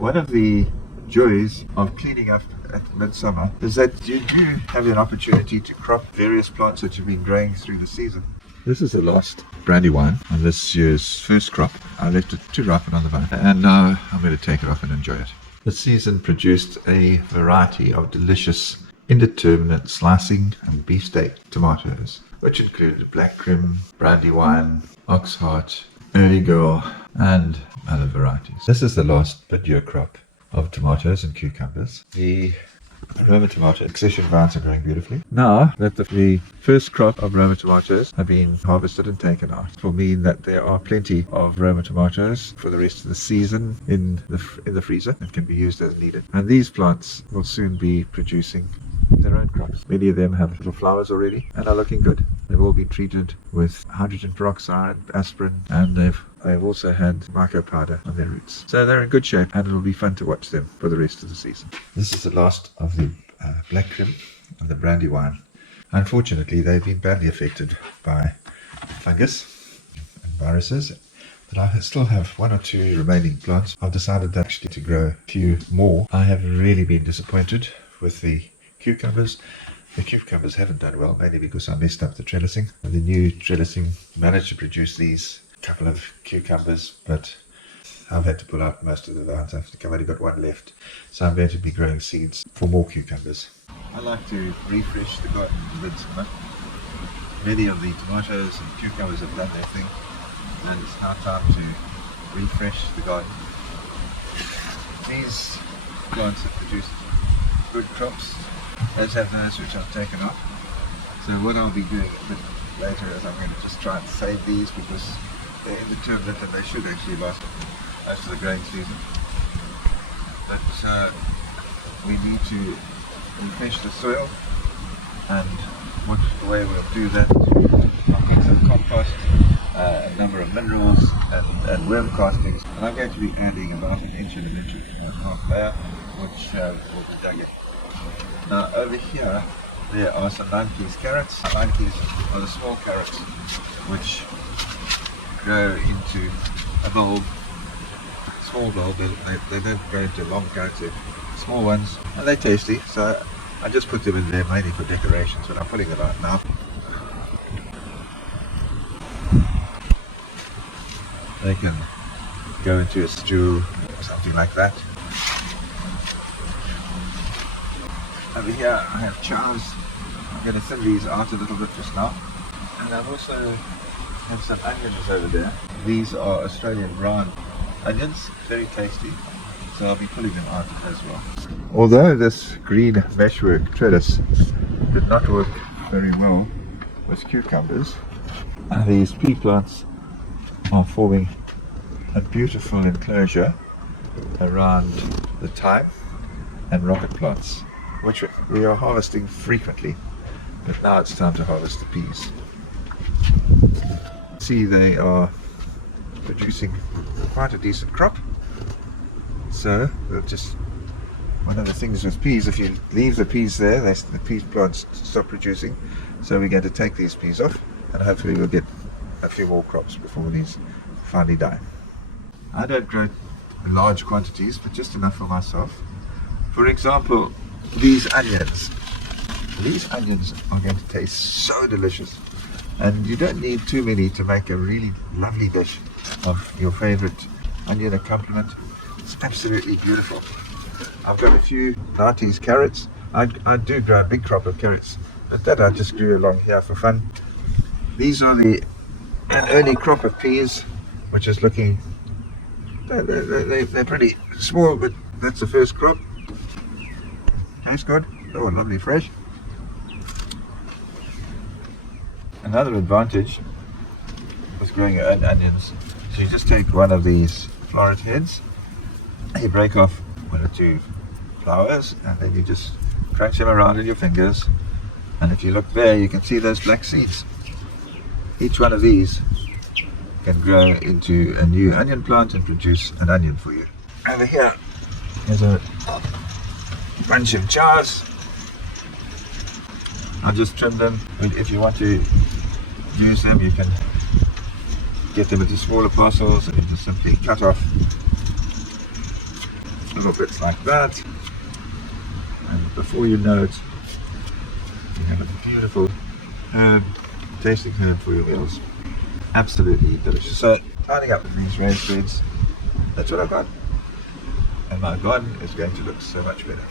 One of the joys of cleaning up at midsummer is that you do have an opportunity to crop various plants that you've been growing through the season. This is the last brandywine on this year's first crop. I left it to ripen on the vine, and now I'm going to take it off and enjoy it. The season produced a variety of delicious indeterminate slicing and beefsteak tomatoes, which included black crim, brandywine, oxheart, early girl, and other varieties. This is the last mid-year crop of tomatoes and cucumbers. The Roma tomato succession vines are growing beautifully. Now that the first crop of Roma tomatoes have been harvested and taken out, it will mean that there are plenty of Roma tomatoes for the rest of the season in the freezer that can be used as needed. And these plants will soon be producing their own crops. Many of them have little flowers already and are looking good. They've all been treated with hydrogen peroxide, aspirin, and they've also had myco powder on their roots. So they're in good shape, and it'll be fun to watch them for the rest of the season. This is the last of the black crim and the brandywine. Unfortunately, they've been badly affected by fungus and viruses, but I still have one or two remaining plants. I've decided actually to grow a few more. I have really been disappointed with the cucumbers. The cucumbers haven't done well, mainly because I messed up the trellising. The new trellising managed to produce these couple of cucumbers, but I've had to pull out most of the vines. I've only got one left, so I'm going to be growing seeds for more cucumbers. I like to refresh the garden in midsummer. Many of the tomatoes and cucumbers have done their thing, and it's now time to refresh the garden. These plants have produced good crops, as have those which I've taken off. So what I'll be doing a bit later is I'm going to just try and save these because they're indeterminate and they should actually last most of the growing season. But we need to refresh the soil, and the way we'll do that is I'll get some compost, a number of minerals and worm castings, and I'm going to be adding about an inch and a half layer, which will be dug in. Now over here there are some 9-piece carrots. 9-piece are the small carrots which grow into a bulb, small bulb. They don't grow into long carrots, they're small ones, and they're tasty, so I just put them in there mainly for decorations, but I'm pulling them out now. They can go into a stew or something like that. Over here I have chives. I'm going to thin these out a little bit just now. And I've also have some onions over there. These are Australian brown onions, very tasty, so I'll be pulling them out as well. Although this green meshwork trellis did not work very well with cucumbers, these pea plants are forming a beautiful enclosure around the thyme and rocket plants, which we are harvesting frequently, but now it's time to harvest the peas. See, they are producing quite a decent crop, so we'll just, one of the things with peas, if you leave the peas there, the pea plants stop producing, so we're going to take these peas off, and hopefully we'll get a few more crops before these finally die. I don't grow in large quantities, but just enough for myself. For example, these onions are going to taste so delicious, and you don't need too many to make a really lovely dish of your favorite onion accompaniment. It's absolutely beautiful. I've got a few 90s carrots. I do grow a big crop of carrots, but that I just grew along here for fun. These are an early crop of peas, which is looking, they're pretty small, but that's the first crop. Tastes good. Oh, lovely fresh. Another advantage with growing your own onions, so you just take one of these floret heads, you break off one or two flowers, and then you just crunch them around in your fingers, and if you look there you can see those black seeds. Each one of these can grow into a new onion plant and produce an onion for you. Over here is a bunch of chives. I'll just trim them. If you want to use them, you can get them into smaller parcels and just simply cut off little bits like that, and before you know it, you have a beautiful herb, tasting herb for your meals. Absolutely delicious. So, tidying up with these raised beds, that's what I've got. And my garden is going to look so much better.